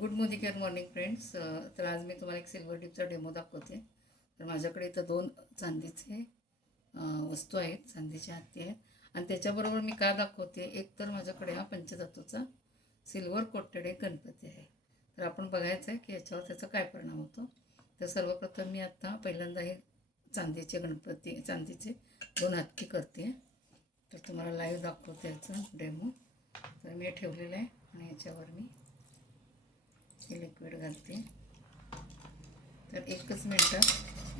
Good morning friends. तर आज मी तुम्हाला एक सिल्वर टिपचा डेमो दाखवते. तर माझ्याकडे इथं 2 चांदीचे वस्तू आहेत, चांदीचे हत्ती आहेत आणि त्याच्याबरोबर मी का दाखवते, एक तर माझ्याकडे हा पंचधातूचा सिल्वर कोटेड एक गणपती आहे. तर आपण बघायचं आहे की याच्यावर त्याचा काय परिणाम होतो. तर सर्वप्रथम मी आता पहिल्यांदा हे चांदीचे 2 हत्ती करते. तर तुम्हाला लाईव्ह दाखवते याचा डेमो. तर मी ठेवलेलं आहे आणि याच्यावर मी हे लिक्विड घालते. तर एकच मिनटात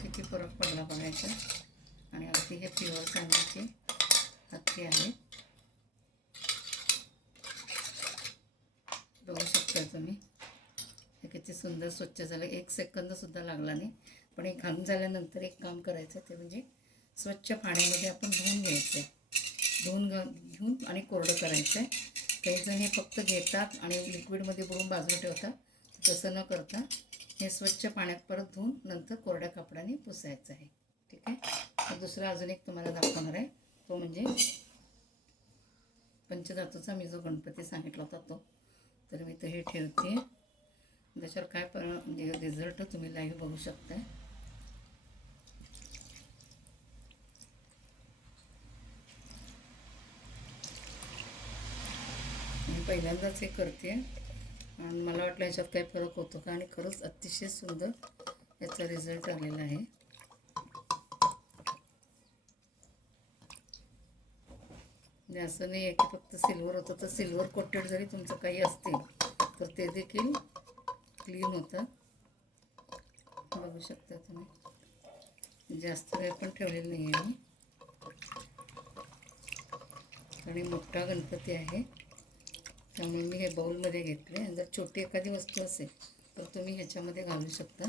किती फरक पडला बघायचा. आणि अगदी हे प्युअर चांदीचे हत्ती आहे, बघू शकता तुम्ही. हे किती सुंदर स्वच्छ झालं, 1 सेकंदसुद्धा लागला नाही. पण हे घालून झाल्यानंतर एक काम करायचं, ते म्हणजे स्वच्छ पाण्यामध्ये आपण धुवून घ्यायचं आहे. घेऊन आणि कोरडं करायचं आहे. काही जण हे फक्त घेतात आणि लिक्विडमध्ये बुडवून बाजूला ठेवतात. तसं न करता हे स्वच्छ पाण्यात परत धुवून नंतर कोरड्या कपड्याने पुसायचं आहे. ठीक आहे. दुसरा अजून एक तुम्हाला दाखवणार आहे, तो म्हणजे पंचधातूचा मी जो गणपती सांगितला होता तो. तर मी तर हे ठेवते. त्याच्यावर काय म्हणजे रिझल्ट तुम्ही लाईव्ह बघू शकता. मी पहिल्यांदाच हे करते आणि मला वाटलं याच्यात काही फरक होतो का, आणि खरंच अतिशय सुंदर याचा रिझल्ट आलेला आहे. म्हणजे असं नाही आहे की फक्त सिल्वर होतं, तर सिल्वर कोटेड जरी तुमचं काही असतील तर ते देखील क्लीन होतं. बघू शकता तुम्ही. जास्त वेळ पण ठेवलेलं नाही आहे मी, आणि मोठा गणपती आहे त्यामुळे मी हे बाउलमध्ये घेतले. जर छोटी एखादी वस्तू असेल तर तुम्ही ह्याच्यामध्ये घालू शकता.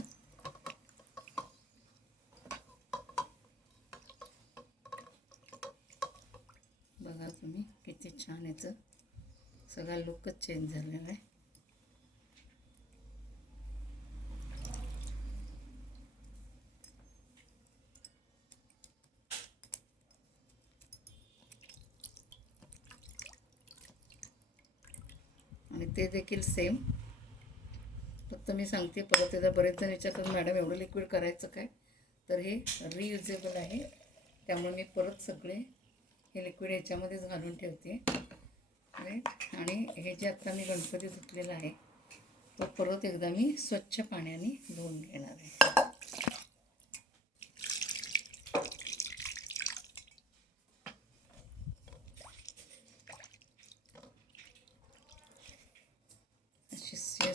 बघा तुम्ही किती छान याचं सगळा लुकच चेंज झालेला आहे. आणि ते देखील सेम. फक्त मी सांगते परत एकदा, बरेच जण विचारतात मॅडम एवढं लिक्विड करायचं काय. तर हे रियुजेबल आहे, त्यामुळे मी परत सगळे हे लिक्विड याच्यामध्येच घालून ठेवते. आणि हे जे आता मी गणपती धुतलेला आहे तो परत एकदा मी स्वच्छ पाण्याने धुवून घेणार आहे.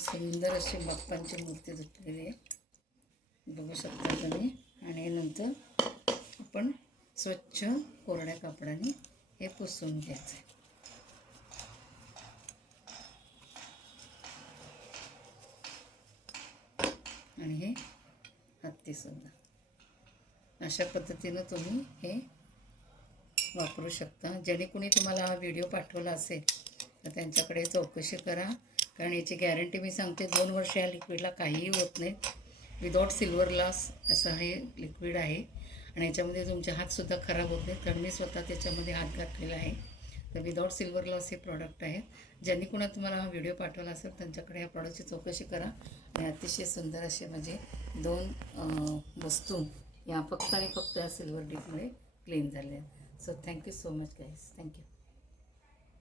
सुंदर अशी बाप्पांची मूर्ती धुतलेली आहे, बघू शकता तुम्ही. आणि नंतर आपण स्वच्छ कोरड्या कपड्याने हे पुसून घ्यायचं. आणि हे हत्तीसुद्धा अशा पद्धतीनं तुम्ही हे वापरू शकता. ज्याने कुणी तुम्हाला हा व्हिडिओ पाठवला असेल तर त्यांच्याकडे चौकशी करा, कारण याची गॅरंटी मी सांगते 2 वर्ष या लिक्विडला काहीही होत नाही. विदाउट सिल्वर लॉस असं हे लिक्विड आहे. आणि याच्यामध्ये तुमचे हातसुद्धा खराब होत नाही, कारण मी स्वतः त्याच्यामध्ये हात घातलेला आहे. तर विदाउट सिल्वर लॉस हे प्रॉडक्ट आहे. ज्यांनी कुणा तुम्हाला हा व्हिडिओ पाठवला असेल त्यांच्याकडे या प्रॉडक्टची चौकशी करा. आणि अतिशय सुंदर असे म्हणजे 2 वस्तू या फक्त आणि फक्त या सिल्वर डिपमुळे क्लीन झाल्या. So thank you so much guys. Thank you.